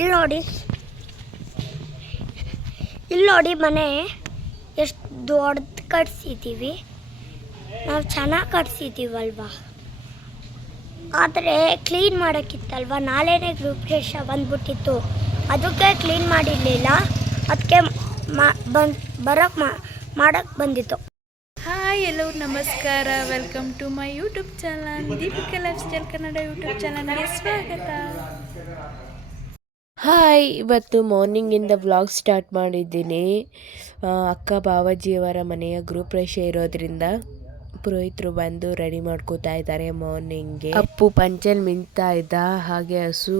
ಇಲ್ಲಿ ನೋಡಿ, ಇಲ್ಲಿ ನೋಡಿ ಮನೆ ಎಷ್ಟು ದೊಡ್ಡದು ಕಟ್ಸಿದ್ದೀವಿ. ನಾವು ಚೆನ್ನಾಗಿ ಕಟ್ಸಿದ್ದೀವಲ್ವ. ಆದರೆ ಕ್ಲೀನ್ ಮಾಡೋಕ್ಕಿತ್ತಲ್ವ. ನಾಳೆನೇ ಗೃಹಪ್ರವೇಶ ಬಂದ್ಬಿಟ್ಟಿತ್ತು, ಅದಕ್ಕೆ ಕ್ಲೀನ್ ಮಾಡಿರಲಿಲ್ಲ. ಅದಕ್ಕೆ ಮಾಡೋಕ್ಕೆ ಬಂದಿತ್ತು. ಹಾಯ್ ಎಲ್ಲರೂ ನಮಸ್ಕಾರ, welcome to my YouTube channel Deepika lifestyle Kannada YouTube ಚಾನಲ್ಗೆ ಸ್ವಾಗತ. ಹಾಯ್, ಇವತ್ತು ಮಾರ್ನಿಂಗಿಂದ ವ್ಲಾಗ್ ಸ್ಟಾರ್ಟ್ ಮಾಡಿದ್ದೀನಿ. ಅಕ್ಕ ಬಾವಾಜಿಯವರ ಮನೆಯ ಗೃಹಪ್ರವೇಶ ಇರೋದ್ರಿಂದ ಪುರೋಹಿತರು ಬಂದು ರೆಡಿ ಮಾಡ್ಕೋತಾ ಇದ್ದಾರೆ. ಮಾರ್ನಿಂಗ್ಗೆ ಅಪ್ಪು ಪಂಚಲ್ ಮಿಂತಾ ಇದ್ದ, ಹಾಗೆ ಹಸು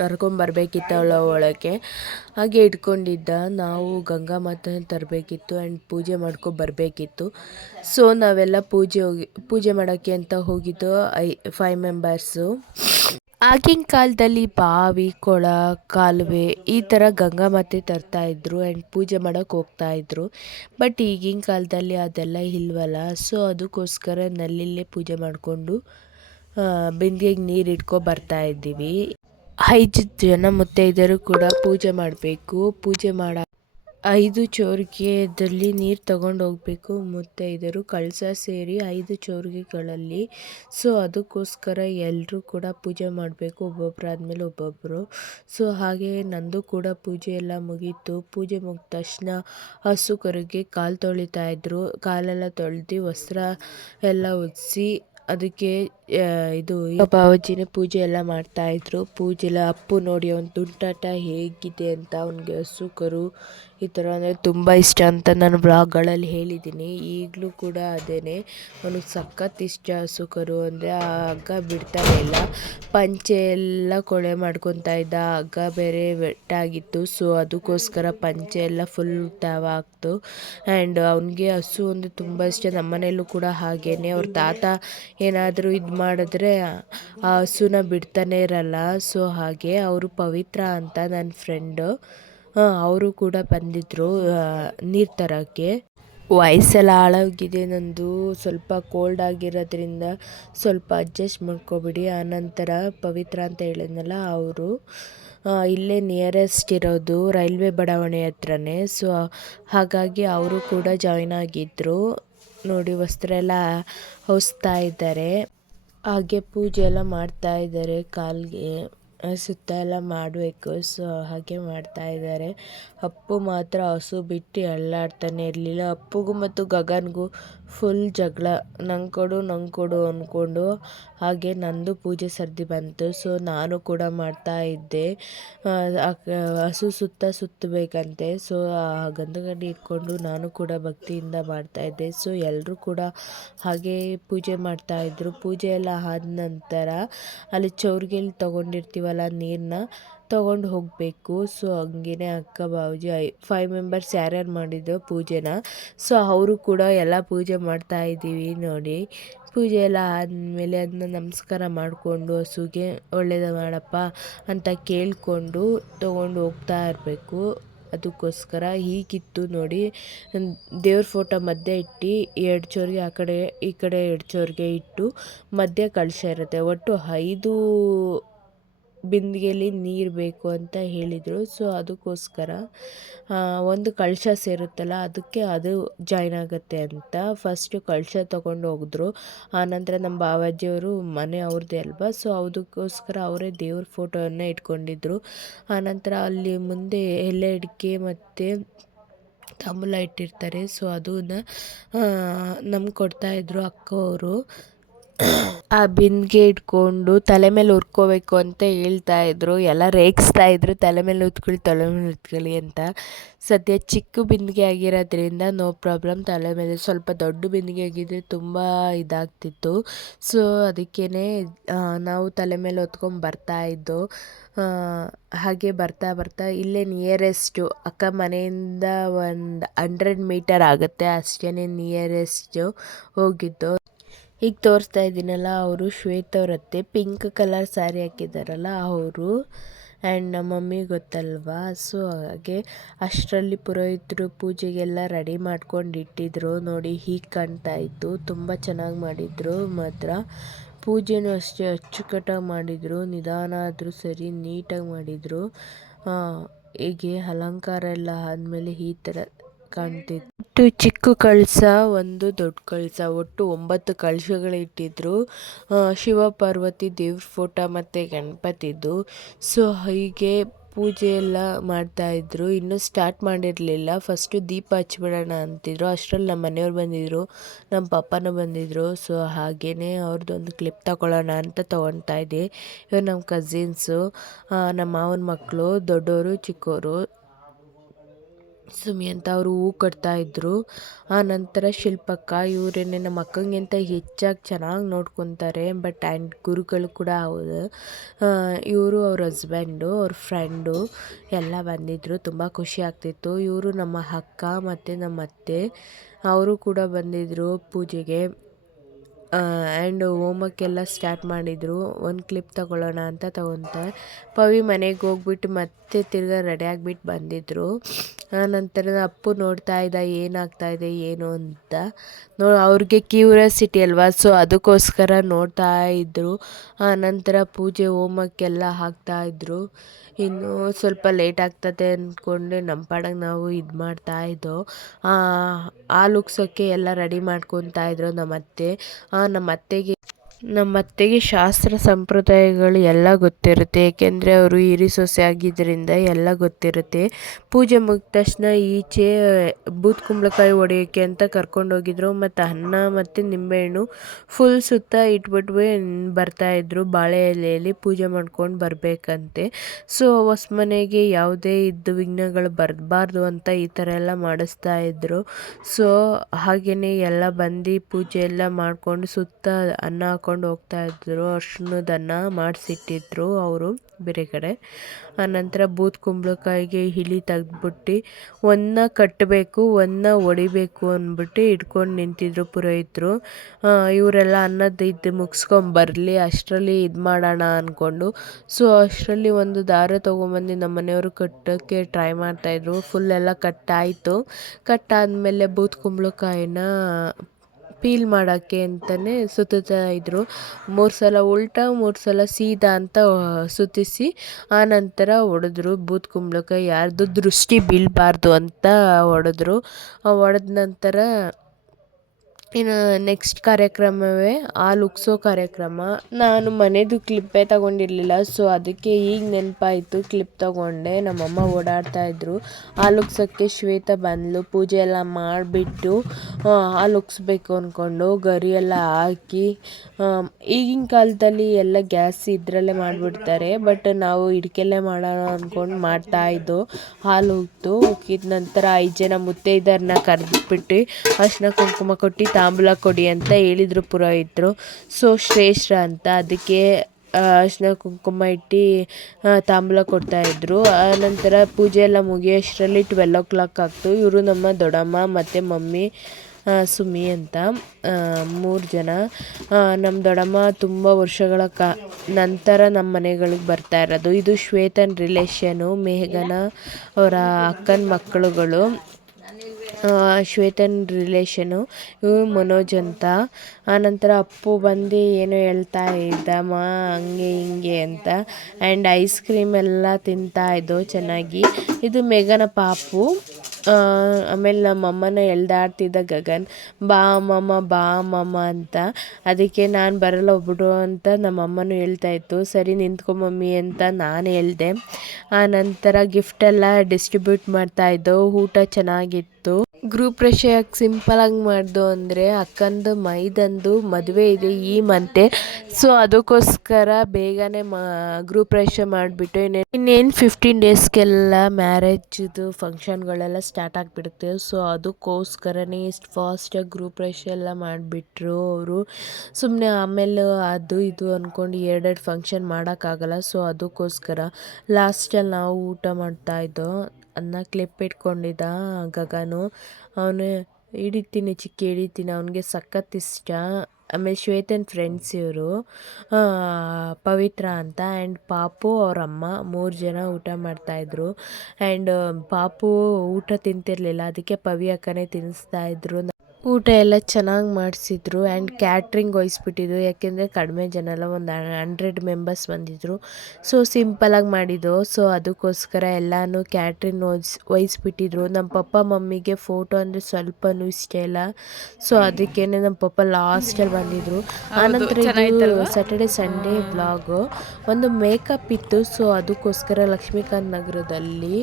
ಕರ್ಕೊಂಬರ್ಬೇಕಿತ್ತು ಅವಳ ಒಳಗೆ, ಹಾಗೆ ಇಟ್ಕೊಂಡಿದ್ದ. ನಾವು ಗಂಗಾ ಮಾತನ್ನ ತರಬೇಕಿತ್ತು ಆ್ಯಂಡ್ ಪೂಜೆ ಮಾಡ್ಕೊಬರ್ಬೇಕಿತ್ತು. ಸೊ ನಾವೆಲ್ಲ ಪೂಜೆ ಮಾಡೋಕ್ಕೆ ಅಂತ ಹೋಗಿದ್ದು 5 ಮೆಂಬರ್ಸು. ಆಗಿನ ಕಾಲದಲ್ಲಿ ಬಾವಿ, ಕೊಳ, ಕಾಲುವೆ ಈ ಥರ ಗಂಗಾ ಮಾತೆ ತರ್ತಾಯಿದ್ರು ಆ್ಯಂಡ್ ಪೂಜೆ ಮಾಡೋಕ್ಕೆ ಹೋಗ್ತಾಯಿದ್ರು. ಬಟ್ ಈಗಿನ ಕಾಲದಲ್ಲಿ ಅದೆಲ್ಲ ಇಲ್ವಲ್ಲ. ಸೊ ಅದಕ್ಕೋಸ್ಕರ ನಲ್ಲಿಲ್ಲೇ ಪೂಜೆ ಮಾಡಿಕೊಂಡು ಬಿಂದಿಗೆಗೆ ನೀರು ಬರ್ತಾ ಇದ್ದೀವಿ. 5 ಜನ ಮುತ್ತೈದೆಯರು ಕೂಡ ಪೂಜೆ ಮಾಡಬೇಕು. ಪೂಜೆ 5 ಚೋರಿಗೆದಲ್ಲಿ ನೀರು ತಗೊಂಡು ಹೋಗಬೇಕು ಮುತ್ತೈದೆಯರು, ಕಳಸ ಸೇರಿ 5 ಚೋರಿಗೆಗಳಲ್ಲಿ. ಸೊ ಅದಕ್ಕೋಸ್ಕರ ಎಲ್ಲರೂ ಕೂಡ ಪೂಜೆ ಮಾಡಬೇಕು, ಒಬ್ಬೊಬ್ಬರು ಆದಮೇಲೆ ಒಬ್ಬೊಬ್ಬರು. ಸೊ ಹಾಗೆ ನಂದು ಕೂಡ ಪೂಜೆ ಎಲ್ಲ ಮುಗೀತು. ಪೂಜೆ ಮುಗಿದ ತಕ್ಷಣ ಹಸು ಕರುಗೆ ಕಾಲು ತೊಳಿತಾ ಇದ್ರು. ಕಾಲೆಲ್ಲ ತೊಳೆದು ವಸ್ತ್ರ ಎಲ್ಲ ಹೊದಿಸಿ ಅದಕ್ಕೆ ಇದು ಬಾವಾಜಿನೇ ಪೂಜೆ ಎಲ್ಲ ಮಾಡ್ತಾಯಿದ್ರು. ಪೂಜೆಲ್ಲ ಅಪ್ಪು ನೋಡಿ ಅವ್ನ ತುಂಟಾಟ ಹೇಗಿದೆ ಅಂತ. ಅವನಿಗೆ ಹಸು ಕರು ಈ ಥರ ಅಂದರೆ ತುಂಬ ಇಷ್ಟ ಅಂತ ನಾನು ಬ್ಲಾಗ್ಗಳಲ್ಲಿ ಹೇಳಿದ್ದೀನಿ. ಈಗಲೂ ಕೂಡ ಅದೇನೆ, ಅವನಿಗೆ ಸಖತ್ ಇಷ್ಟ ಹಸು ಕರು ಅಂದರೆ. ಆ ಹಗ್ಗ ಬಿಡ್ತಾನೆ ಇಲ್ಲ, ಪಂಚೆ ಎಲ್ಲ ಕೊಳೆ ಮಾಡ್ಕೊತಾ ಇದ್ದ. ಹಗ್ಗ ಬೇರೆ ವೆಟ್ಟಾಗಿತ್ತು, ಸೊ ಅದಕ್ಕೋಸ್ಕರ ಪಂಚೆ ಎಲ್ಲ ಫುಲ್ ತ್ಯಾವ ಆಗ್ತು. ಆ್ಯಂಡ್ ಅವನಿಗೆ ಹಸು ಅಂದರೆ ತುಂಬ ಇಷ್ಟ. ನಮ್ಮನೆಯಲ್ಲೂ ಕೂಡ ಹಾಗೇನೆ, ಅವ್ರ ತಾತ ಏನಾದರೂ ಇದು ಮಾಡಿದ್ರೆ ಆ ಹಸುನ ಬಿಡ್ತಾನೆ ಇರಲ್ಲ. ಸೊ ಹಾಗೆ ಅವರು ಪವಿತ್ರ ಅಂತ ನನ್ನ ಫ್ರೆಂಡು, ಅವರು ಕೂಡ ಬಂದಿದ್ದರು ನೀರು ತರೋಕ್ಕೆ. ವಯಸ್ಸೆಲ್ಲ ಹಾಳಾಗಿದೆ ನಂದು, ಸ್ವಲ್ಪ ಕೋಲ್ಡ್ ಆಗಿರೋದ್ರಿಂದ ಸ್ವಲ್ಪ ಅಡ್ಜಸ್ಟ್ ಮಾಡ್ಕೊಬಿಡಿ. ಆನಂತರ ಪವಿತ್ರ ಅಂತ ಹೇಳಿದ್ನಲ್ಲ ಅವರು ಇಲ್ಲೇ ನಿಯರೆಸ್ಟ್ ಇರೋದು, ರೈಲ್ವೆ ಬಡಾವಣೆ ಹತ್ರನೇ. ಸೊ ಹಾಗಾಗಿ ಅವರು ಕೂಡ ಜಾಯ್ನ್ ಆಗಿದ್ದರು. ನೋಡಿ ವಸ್ತ್ರ ಎಲ್ಲ ಹೊಸ್ತಾ ಇದ್ದಾರೆ, ಹಾಗೆ ಪೂಜೆ ಎಲ್ಲ ಮಾಡ್ತಾ ಇದ್ದಾರೆ. ಕಾಲಿಗೆ ಸುತ್ತ ಎಲ್ಲ ಮಾಡಬೇಕು, ಸೊ ಹಾಗೆ ಮಾಡ್ತಾ ಇದ್ದಾರೆ. ಅಪ್ಪು ಮಾತ್ರ ಹಸು ಬಿಟ್ಟು ಅಳ್ಳಾಡ್ತಾನೆ ಇರಲಿಲ್ಲ. ಅಪ್ಪುಗೂ ಮತ್ತು ಗಗನ್ಗೂ ಫುಲ್ ಜಗಳ, ನಂಗೆ ಕೊಡು ಅಂದ್ಕೊಂಡು. ಹಾಗೆ ನಂದು ಪೂಜೆ ಸರ್ದಿ ಬಂತು, ಸೊ ನಾನು ಕೂಡ ಮಾಡ್ತಾ ಇದ್ದೆ. ಹಸು ಸುತ್ತಬೇಕಂತೆ. ಸೊ ಆ ಗಂಧಗಡ್ಡಿ ಇಟ್ಕೊಂಡು ನಾನು ಕೂಡ ಭಕ್ತಿಯಿಂದ ಮಾಡ್ತಾಯಿದ್ದೆ. ಸೊ ಎಲ್ಲರೂ ಕೂಡ ಹಾಗೆ ಪೂಜೆ ಮಾಡ್ತಾಯಿದ್ರು. ಪೂಜೆ ಎಲ್ಲ ಆದ ನಂತರ ಅಲ್ಲಿ ಚೌರಿಗೆಯಲ್ಲಿ ತೊಗೊಂಡಿರ್ತೀವಲ್ಲ ನೀರನ್ನ ತೊಗೊಂಡು ಹೋಗಬೇಕು. ಸೊ ಹಂಗೇ ಅಕ್ಕ ಬಾವಜಿ 5 ಮೆಂಬರ್ಸ್ ಯಾರ್ಯಾರು ಮಾಡಿದ್ದು ಪೂಜೆನ, ಸೊ ಅವರು ಕೂಡ ಎಲ್ಲ ಪೂಜೆ ಮಾಡ್ತಾಯಿದ್ದೀವಿ ನೋಡಿ. ಪೂಜೆ ಎಲ್ಲ ಆದಮೇಲೆ ಅದನ್ನ ನಮಸ್ಕಾರ ಮಾಡಿಕೊಂಡು ಹಸುಗೆ ಒಳ್ಳೇದು ಮಾಡಪ್ಪ ಅಂತ ಕೇಳಿಕೊಂಡು ತೊಗೊಂಡು ಹೋಗ್ತಾ ಇರಬೇಕು. ಅದಕ್ಕೋಸ್ಕರ ಹೀಗಿತ್ತು ನೋಡಿ. ದೇವ್ರ ಫೋಟೋ ಮಧ್ಯೆ ಇಟ್ಟು 2 ಚೋರಿಗೆ ಆ ಕಡೆ ಈ ಕಡೆ 2 ಚೋರಿಗೆ ಇಟ್ಟು ಮಧ್ಯೆ ಕಳಶ ಇರುತ್ತೆ. ಒಟ್ಟು 5 ಬಿಂದಿಗೆಯಲ್ಲಿ ನೀರು ಬೇಕು ಅಂತ ಹೇಳಿದರು. ಸೊ ಅದಕ್ಕೋಸ್ಕರ ಒಂದು ಕಳಶ ಸೇರುತ್ತಲ್ಲ, ಅದಕ್ಕೆ ಅದು ಜಾಯ್ನ್ ಆಗುತ್ತೆ ಅಂತ ಫಸ್ಟು ಕಳಶ ತೊಗೊಂಡು ಹೋಗಿದ್ರು. ಆನಂತರ ನಮ್ಮ ಬಾವಾಜಿಯವರು ಮನೆ ಅವ್ರದ್ದೇ ಅಲ್ವಾ, ಸೊ ಅದಕ್ಕೋಸ್ಕರ ಅವರೇ ದೇವ್ರ ಫೋಟೋವನ್ನು ಇಟ್ಕೊಂಡಿದ್ರು. ಆನಂತರ ಅಲ್ಲಿ ಮುಂದೆ ಎಲೆ ಅಡಿಕೆ ಮತ್ತು ತಾಂಬೂಲ ಇಟ್ಟಿರ್ತಾರೆ. ಸೊ ಅದನ್ನ ನಮ್ಗೆ ಕೊಡ್ತಾಯಿದ್ರು ಅಕ್ಕ ಅವರು. ಆ ಬಿಂದಿಗೆ ಇಟ್ಕೊಂಡು ತಲೆ ಮೇಲೆ ಉರ್ಕೋಬೇಕು ಅಂತ ಹೇಳ್ತಾಯಿದ್ರು. ಎಲ್ಲ ರೇಗಿಸ್ತಾಯಿದ್ರು, ತಲೆ ಮೇಲೆ ಉತ್ಕೊಳ್ಳಿ ಅಂತ. ಸದ್ಯ ಚಿಕ್ಕ ಬಿಂದಿಗೆ ಆಗಿರೋದ್ರಿಂದ ನೋ ಪ್ರಾಬ್ಲಮ್. ತಲೆ ಮೇಲೆ ಸ್ವಲ್ಪ ದೊಡ್ಡ ಬಿಂದಿಗೆ ಆಗಿದ್ದರೆ ತುಂಬ ಇದಾಗ್ತಿತ್ತು. ಸೊ ಅದಕ್ಕೇ ನಾವು ತಲೆ ಮೇಲೆ ಹೊತ್ಕೊಂಡು ಬರ್ತಾಯಿದ್ದೋ. ಹಾಗೆ ಬರ್ತಾ ಇಲ್ಲೇ ನಿಯರೆಸ್ಟು ಅಕ್ಕ ಮನೆಯಿಂದ ಒಂದು 100 ಮೀಟರ್ ಆಗುತ್ತೆ, ಅಷ್ಟೇ ನಿಯರೆಸ್ಟು ಹೋಗಿದ್ದು. ಈಗ ತೋರಿಸ್ತಾ ಇದ್ದೀನಲ್ಲ, ಅವರು ಶ್ವೇತವ್ರತ್ತೆ, ಪಿಂಕ್ ಕಲರ್ ಸ್ಯಾರಿ ಹಾಕಿದ್ದಾರಲ್ಲ ಅವರು. ಆ್ಯಂಡ್ ನಮ್ಮ ಮಮ್ಮಿ ಗೊತ್ತಲ್ವಾ. ಸೊ ಹಾಗೆ ಅಷ್ಟರಲ್ಲಿ ಪುರೋಹಿತರು ಪೂಜೆಗೆಲ್ಲ ರೆಡಿ ಮಾಡ್ಕೊಂಡು ಇಟ್ಟಿದ್ರು ನೋಡಿ. ಹೀಗೆ ಕಾಣ್ತಾ ಇತ್ತು, ತುಂಬ ಚೆನ್ನಾಗಿ ಮಾಡಿದರು ಮಾತ್ರ. ಪೂಜೆನೂ ಅಷ್ಟೇ ಅಚ್ಚುಕಟ್ಟಾಗಿ ಮಾಡಿದರು, ನಿಧಾನ ಆದರೂ ಸರಿ ನೀಟಾಗಿ ಮಾಡಿದರು. ಹೀಗೆ ಅಲಂಕಾರ ಎಲ್ಲ ಆದಮೇಲೆ ಈ ಥರ ಕಾಣ್ತಿತ್ತು. ಚಿಕ್ಕ ಕಳಸ, ಒಂದು ದೊಡ್ಡ ಕಳಸ, ಒಟ್ಟು 9 ಕಳಶಗಳಿಟ್ಟಿದ್ರು. ಶಿವ ಪಾರ್ವತಿ ದೇವ್ರ ಫೋಟೋ ಮತ್ತು ಗಣಪತಿದು. ಸೊ ಹೀಗೆ ಪೂಜೆ ಎಲ್ಲ ಮಾಡ್ತಾಯಿದ್ರು. ಇನ್ನೂ ಸ್ಟಾರ್ಟ್ ಮಾಡಿರಲಿಲ್ಲ. ಫಸ್ಟು ದೀಪ ಹಚ್ಬಿಡೋಣ ಅಂತಿದ್ರು. ಅಷ್ಟರಲ್ಲಿ ನಮ್ಮ ಮನೆಯವ್ರು ಬಂದಿದ್ದರು, ನಮ್ಮ ಪಪ್ಪನೂ ಬಂದಿದ್ದರು. ಸೊ ಹಾಗೇ ಅವ್ರದ್ದೊಂದು ಕ್ಲಿಪ್ ತಗೊಳ್ಳೋಣ ಅಂತ ತೊಗೊಳ್ತಾ ಇದ್ದೆ. ಇವ್ರು ನಮ್ಮ ಕಝಿನ್ಸು, ನಮ್ಮ ಮಾವನ ಮಕ್ಕಳು, ದೊಡ್ಡವರು ಚಿಕ್ಕವರು. ಸುಮಿ ಅಂತ ಅವರು ಹೂ ಕಟ್ತಾಯಿದ್ರು. ಆನಂತರ ಶಿಲ್ಪಕ್ಕ, ಇವರೇನೆ ನಮ್ಮ ಅಕ್ಕಂಗಿಂತ ಹೆಚ್ಚಾಗಿ ಚೆನ್ನಾಗಿ ನೋಡ್ಕೊತಾರೆ. ಬಟ್ ಗುರುಗಳು ಕೂಡ ಹೌದು. ಇವರು ಅವ್ರ ಹಸ್ಬೆಂಡು, ಅವ್ರ ಫ್ರೆಂಡು ಎಲ್ಲ ಬಂದಿದ್ದರು. ತುಂಬ ಖುಷಿ ಆಗ್ತಿತ್ತು. ಇವರು ನಮ್ಮ ಅಕ್ಕ ಮತ್ತು ನಮ್ಮ ಅತ್ತೆ, ಅವರು ಕೂಡ ಬಂದಿದ್ದರು ಪೂಜೆಗೆ. ಆ್ಯಂಡ್ ಹೋಮಕ್ಕೆಲ್ಲ ಸ್ಟಾರ್ಟ್ ಮಾಡಿದರು. ಒಂದು ಕ್ಲಿಪ್ ತಗೊಳ್ಳೋಣ ಅಂತ ತೊಗೊತಾರೆ. ಪವಿ ಮನೆಗೆ ಹೋಗ್ಬಿಟ್ಟು ಮತ್ತೆ ತಿರ್ಗಾ ರೆಡಿ ಆಗಿಬಿಟ್ಟು ಬಂದಿದ್ದರು. ಆನಂತರ ಅಪ್ಪು ನೋಡ್ತಾ ಇದ್ದ ಏನಾಗ್ತಾಯಿದೆ ಏನು ಅಂತ. ಅವ್ರಿಗೆ ಕ್ಯೂರಿಯಾಸಿಟಿ ಅಲ್ವಾ, ಸೊ ಅದಕ್ಕೋಸ್ಕರ ನೋಡ್ತಾ ಇದ್ದರು. ಆನಂತರ ಪೂಜೆ ಹೋಮಕ್ಕೆಲ್ಲ ಹಾಕ್ತಾಯಿದ್ರು. ಇನ್ನು ಸ್ವಲ್ಪ ಲೇಟ್ ಆಗ್ತದೆ ಅಂದ್ಕೊಂಡೆ ನಮ್ಮ ಪಾಡಿಗೆ ನಾವು ಇದು ಮಾಡ್ತಾಯಿದ್ದೋ. ಹಾಲು ಉಗ್ಸೋಕ್ಕೆ ಎಲ್ಲ ರೆಡಿ ಮಾಡ್ಕೊತಾ ಇದ್ರು ನಮ್ಮ ಅತ್ತೆಗೆ ಶಾಸ್ತ್ರ ಸಂಪ್ರದಾಯಗಳು ಎಲ್ಲ ಗೊತ್ತಿರುತ್ತೆ. ಏಕೆಂದರೆ ಅವರು ಹಿರಿ ಸೊಸೆ ಆಗಿದ್ದರಿಂದ ಎಲ್ಲ ಗೊತ್ತಿರುತ್ತೆ. ಪೂಜೆ ಮುಗಿದ ತಕ್ಷಣ ಈಚೆ ಬೂತ್ ಕುಂಬಳಕಾಯಿ ಹೊಡೆಯೋಕ್ಕೆ ಅಂತ ಕರ್ಕೊಂಡೋಗಿದ್ರು. ಮತ್ತು ಅನ್ನ ಮತ್ತು ನಿಂಬೆಹಣ್ಣು ಫುಲ್ ಸುತ್ತ ಇಟ್ಬಿಟ್ಟು ಬರ್ತಾಯಿದ್ರು. ಬಾಳೆ ಎಲೆಯಲ್ಲಿ ಪೂಜೆ ಮಾಡ್ಕೊಂಡು ಬರಬೇಕಂತೆ. ಸೊ ಹೊಸ ಮನೆಗೆ ಯಾವುದೇ ವಿಘ್ನಗಳು ಬರಬಾರ್ದು ಅಂತ ಈ ಥರ ಎಲ್ಲ ಮಾಡಿಸ್ತಾ ಇದ್ರು. ಸೊ ಹಾಗೆಯೇ ಎಲ್ಲ ಬಂದು ಪೂಜೆ ಎಲ್ಲ ಮಾಡಿಕೊಂಡು ಸುತ್ತ ಅನ್ನ ಹಾಕೊಂಡು ಹೋಗ್ತಾಯಿದ್ರು. ಅರ್ಶಿಣದನ್ನ ಮಾಡಿಸಿಟ್ಟಿದ್ರು ಅವರು ಬೇರೆ ಕಡೆ. ಆನಂತರ ಬೂತ್ ಕುಂಬಳಕಾಯಿಗೆ ಹಿಳಿ ತೆಗ್ದ್ಬಿಟ್ಟು ಒಂದನ್ನ ಕಟ್ಟಬೇಕು, ಒಂದನ್ನ ಹೊಡಿಬೇಕು ಅಂದ್ಬಿಟ್ಟು ಇಟ್ಕೊಂಡು ನಿಂತಿದ್ರು ಪುರೋಹಿತರು. ಇವರೆಲ್ಲ ಅನ್ನದ ಇದು ಮುಗಿಸ್ಕೊಂಬರಲಿ ಅಷ್ಟರಲ್ಲಿ ಇದು ಮಾಡೋಣ ಅಂದ್ಕೊಂಡು. ಸೊ ಅಷ್ಟರಲ್ಲಿ ಒಂದು ದಾರ ತೊಗೊಂಬಂದು ನಮ್ಮ ಮನೆಯವರು ಕಟ್ಟೋಕ್ಕೆ ಟ್ರೈ ಮಾಡ್ತಾಯಿದ್ರು. ಫುಲ್ ಎಲ್ಲ ಕಟ್ಟಾಯಿತು. ಕಟ್ಟಾದಮೇಲೆ ಬೂತ್ ಕುಂಬಳಕಾಯಿನ ಪೀಲ್ ಮಾಡೋಕ್ಕೆ ಅಂತಲೇ ಸುತ್ತಾ ಇದ್ದರು. 3 ಸಲ ಉಲ್ಟಾ 3 ಸಲ ಸೀದಾ ಅಂತ ಸುತ್ತಿಸಿ ಆನಂತರ ಹೊಡೆದ್ರು. ಬೂತ್ ಕುಂಬಳಕಾಯಿ ಯಾರ್ದು ದೃಷ್ಟಿ ಬೀಳಬಾರ್ದು ಅಂತ ಹೊಡೆದ್ರು. ಹೊಡೆದ ನಂತರ ಇನ್ನು ನೆಕ್ಸ್ಟ್ ಕಾರ್ಯಕ್ರಮವೇ ಹಾಲು ಉಗ್ಸೋ ಕಾರ್ಯಕ್ರಮ. ನಾನು ಮನೆಯದು ಕ್ಲಿಪ್ಪೇ ತಗೊಂಡಿರಲಿಲ್ಲ. ಸೊ ಅದಕ್ಕೆ ಈಗ ನೆನಪಾಯಿತು, ಕ್ಲಿಪ್ ತಗೊಂಡೆ. ನಮ್ಮಮ್ಮ ಓಡಾಡ್ತಾಯಿದ್ರು. ಹಾಲು ಉಗ್ಸೋಕ್ಕೆ ಶ್ವೇತಾ ಬಂದಳು. ಪೂಜೆ ಎಲ್ಲ ಮಾಡಿಬಿಟ್ಟು ಹಾಲು ಉಗ್ಸ್ಬೇಕು ಅಂದ್ಕೊಂಡು ಗರಿ ಎಲ್ಲ ಹಾಕಿ, ಈಗಿನ ಕಾಲದಲ್ಲಿ ಎಲ್ಲ ಗ್ಯಾಸ್ ಇದರಲ್ಲೇ ಮಾಡಿಬಿಡ್ತಾರೆ. ಬಟ್ ನಾವು ಇಡ್ಕೆಲ್ಲೇ ಮಾಡೋಣ ಅಂದ್ಕೊಂಡು ಮಾಡ್ತಾಯಿದ್ದೋ. ಹಾಲು ಉಕ್ಕಿದ ನಂತರ 5 ಜನ ಮುತ್ತೈದೆಯರನ್ನ ಕರೆದ್ಬಿಟ್ಟು ಅರಿಶಿನ ಕುಂಕುಮ ಕೊಟ್ಟು ತಾಂಬೂಲ ಕೊಡಿ ಅಂತ ಹೇಳಿದರು ಪುರೋಹಿತರು. ಸೊ ಶ್ರೇಷ್ಠ ಅಂತ ಅದಕ್ಕೆ ಅರಿಶಿನ ಕುಂಕುಮ ಇಟ್ಟು ತಾಂಬೂಲ ಕೊಡ್ತಾಯಿದ್ರು. ಆನಂತರ ಪೂಜೆ ಎಲ್ಲ ಮುಗಿಯೋಷ್ಟರಲ್ಲಿ 12 o'clock ಆಗ್ತು. ಇವರು ನಮ್ಮ ದೊಡ್ಡಮ್ಮ ಮತ್ತು ಮಮ್ಮಿ ಸುಮಿ ಅಂತ 3 ಜನ. ನಮ್ಮ ದೊಡ್ಡಮ್ಮ ತುಂಬ ವರ್ಷಗಳ ನಂತರ ನಮ್ಮ ಮನೆಗಳಿಗೆ ಬರ್ತಾ ಇರೋದು. ಇದು ಶ್ವೇತನ್ ರಿಲೇಷನು, ಮೇಘನ ಅವರ ಅಕ್ಕನ ಮಕ್ಕಳುಗಳು. ಶ್ವೇತನ್ ರಿಲೇಷನು, ಇವು ಮನೋಜ್ ಅಂತ. ಆನಂತರ ಅಪ್ಪು ಬಂದು ಏನೋ ಹೇಳ್ತಾ ಇದ್ದಮ್ಮ ಹಂಗೆ ಹಿಂಗೆ ಅಂತ. ಆ್ಯಂಡ್ ಐಸ್ ಕ್ರೀಮ್ ಎಲ್ಲ ತಿಂತಾಯಿದ್ದೋ ಚೆನ್ನಾಗಿ. ಇದು ಮೇಘನ ಪಾಪು. ಆಮೇಲೆ ನಮ್ಮ ಅಮ್ಮನ ಎಳ್ದಾಡ್ತಿದ್ದ ಗಗನ್, ಬಾ ಅಮ್ಮಮ್ಮ ಅಂತ. ಅದಕ್ಕೆ ನಾನು ಬರಲ್ಲ ಬಿಡು ಅಂತ ನಮ್ಮ ಅಮ್ಮನೂ ಹೇಳ್ತಾಯಿತ್ತು. ಸರಿ ನಿಂತ್ಕೊ ಮಮ್ಮಿ ಅಂತ ನಾನು ಹೇಳಿದೆ. ಆನಂತರ ಗಿಫ್ಟೆಲ್ಲ ಡಿಸ್ಟ್ರಿಬ್ಯೂಟ್ ಮಾಡ್ತಾಯಿದ್ದೋ. ಊಟ ಚೆನ್ನಾಗಿತ್ತು. ಗ್ರೂಪ್ ರಶ್ ಯಾಕೆ ಸಿಂಪಲಾಗಿ ಮಾಡ್ದು ಅಂದರೆ ಅಕ್ಕಂದು ಮೈದಂದು ಮದುವೆ ಇದೆ ಈ ಮಂತೆ. ಸೊ ಅದಕ್ಕೋಸ್ಕರ ಬೇಗನೆ ಗ್ರೂಪ್ ರಶ್ ಮಾಡಿಬಿಟ್ಟು ಇನ್ನೇನು 15 ಡೇಸ್ಗೆಲ್ಲ ಮ್ಯಾರೇಜ್ದು ಫಂಕ್ಷನ್ಗಳೆಲ್ಲ ಸ್ಟಾರ್ಟ್ ಆಗಿಬಿಡುತ್ತೆ. ಸೊ ಅದಕ್ಕೋಸ್ಕರನೇ ಇಷ್ಟು ಫಾಸ್ಟಾಗಿ ಗ್ರೂಪ್ ರಶ್ ಎಲ್ಲ ಮಾಡಿಬಿಟ್ರು ಅವರು. ಸುಮ್ಮನೆ ಆಮೇಲೆ ಅದು ಇದು ಅಂದ್ಕೊಂಡು 2 ಫಂಕ್ಷನ್ ಮಾಡೋಕ್ಕಾಗಲ್ಲ. ಸೊ ಅದಕ್ಕೋಸ್ಕರ ಲಾಸ್ಟಲ್ಲಿ ನಾವು ಊಟ ಮಾಡ್ತಾಯಿದ್ದೋ. ಅದನ್ನ ಕ್ಲಿಪ್ ಇಟ್ಕೊಂಡಿದ್ದ ಗಗನು. ಅವನು ಹಿಡಿತೀನಿ ಅವನಿಗೆ ಸಖತ್ ಇಷ್ಟ. ಆಮೇಲೆ ಶ್ವೇತನ್ ಫ್ರೆಂಡ್ಸ್ ಇವರು ಪವಿತ್ರ ಅಂತ. ಆ್ಯಂಡ್ ಪಾಪು ಅವರಮ್ಮ 3 ಜನ ಊಟ ಮಾಡ್ತಾಯಿದ್ರು. ಆ್ಯಂಡ್ ಪಾಪು ಊಟ ತಿಂತಿರಲಿಲ್ಲ, ಅದಕ್ಕೆ ಪವಿ ಅಕ್ಕನೇ ತಿನ್ನಿಸ್ತಾಯಿದ್ರು. ಊಟ ಎಲ್ಲ ಚೆನ್ನಾಗಿ ಮಾಡಿಸಿದ್ರು ಆ್ಯಂಡ್ ಕ್ಯಾಟ್ರಿಂಗ್ ವಹಿಸ್ಬಿಟ್ಟಿದ್ರು, ಯಾಕೆಂದರೆ ಕಡಿಮೆ ಜನ ಎಲ್ಲ ಒಂದು 100 ಮೆಂಬರ್ಸ್ ಬಂದಿದ್ದರು. ಸೊ ಸಿಂಪಲಾಗಿ ಮಾಡಿದ್ದು, ಸೊ ಅದಕ್ಕೋಸ್ಕರ ಎಲ್ಲನೂ ಕ್ಯಾಟ್ರಿಂಗ್ ವಹಿಸ್ಬಿಟ್ಟಿದ್ರು. ನಮ್ಮ ಪಪ್ಪ ಮಮ್ಮಿಗೆ ಫೋಟೋ ಅಂದರೆ ಸ್ವಲ್ಪನೂ ಇಷ್ಟ ಇಲ್ಲ, ಸೊ ಅದಕ್ಕೇ ನಮ್ಮ ಪಪ್ಪ ಲಾಸ್ಟಲ್ಲಿ ಬಂದಿದ್ದರು. ಆನಂತರ ಇದು ಸ್ಯಾಟರ್ಡೆ ಸಂಡೇ ವ್ಲಾಗು. ಒಂದು ಮೇಕಪ್ ಇತ್ತು, ಸೊ ಅದಕ್ಕೋಸ್ಕರ ಲಕ್ಷ್ಮೀಕಾಂತ್ ನಗರದಲ್ಲಿ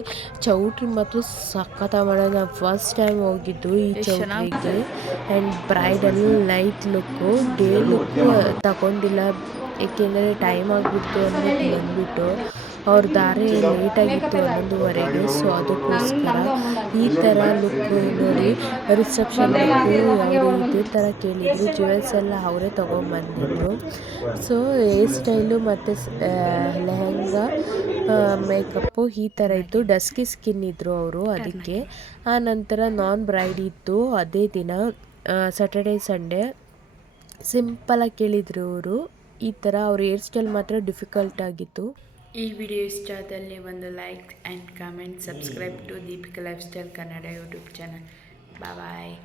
ಚೌಟ್ರಿ ಮಾತ್ರ ಸಖತ್ತಾಗಿ ಮಾಡೋದು. ನಾವು ಫಸ್ಟ್ ಟೈಮ್ ಹೋಗಿದ್ದು ಈ ಚೌಟ್ರಿಗೆ. And bridal night look, day look ತಗೊಂಡಿಲ್ಲ, ಏಕೆಂದರೆ ಟೈಮ್ ಆಗಿಬಿಡ್ತು ಅಂದ್ಬಿಟ್ಟು ಬಂದುಬಿಟ್ಟು ಅವ್ರ ದಾರಿ ಲೇಟಾಗಿತ್ತು 11:15, ಸೊ ಅದಕ್ಕೋಸ್ಕರ ಈ ಥರ ಲುಕ್ಕು ನೋಡಿ ರಿಸೆಪ್ಷನ್ ಲುಕ್ಕು ಅವರು ಇದೇ ಥರ ಕೇಳಿದರು. ಜ್ಯುವೆಲ್ಸ್ ಎಲ್ಲ ಅವರೇ ತೊಗೊಂಬಂದಿದ್ರು. ಸೊ ಹೇರ್ ಸ್ಟೈಲು ಮತ್ತು ಲೆಹೆಂಗಾ ಮೇಕಪ್ಪು ಈ ಥರ ಇತ್ತು. ಡಸ್ಕಿ ಸ್ಕಿನ್ ಇದ್ದರು ಅವರು, ಅದಕ್ಕೆ. ಆ ನಂತರ ನಾನ್ ಬ್ರೈಡ್ ಇತ್ತು ಅದೇ ದಿನ, ಸ್ಯಾಟರ್ಡೆ ಸಂಡೇ ಸಿಂಪಲಾಗಿ ಕೇಳಿದರು ಅವರು. ಈ ಥರ ಅವ್ರ ಹೇರ್ ಸ್ಟೈಲ್ ಮಾತ್ರ ಡಿಫಿಕಲ್ಟ್ ಆಗಿತ್ತು. ಈ ವಿಡಿಯೋ ಇಷ್ಟ ಆದಲ್ಲಿ ಒಂದು like and comment, subscribe to Deepika lifestyle Kannada YouTube channel. Bye.